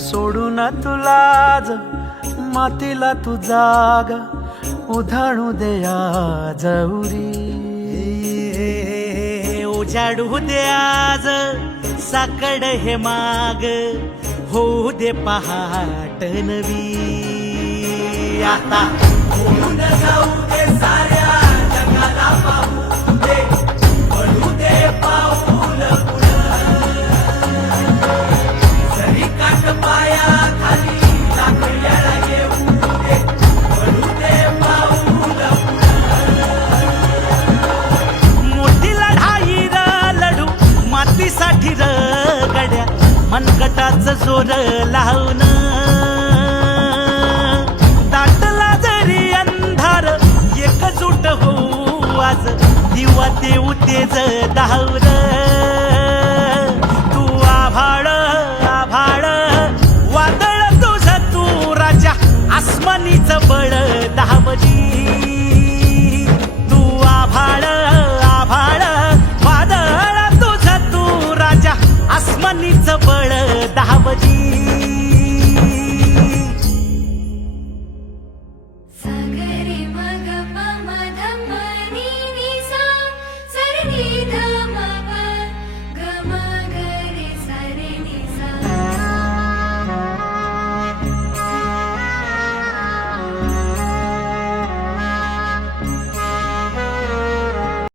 सोडून तुलाज मातीला तू जाग उधाणू दे आज उरी उजाडू दे आज साकड हे माग होऊ दे पहाट नवी आता होऊन जाऊ दे साऱ्या जगाला पाहू दे पडू दे पाऊल जरी काट पाया खाली टाकल्याला येऊ दे पडू दे पाऊल मोठी लढाई र लढू मातीसाठी र गड्या मनगटाचं जोर लावून दाटला जरी अंधार एकजूट होऊ आज दिवा देऊ तेज धावलं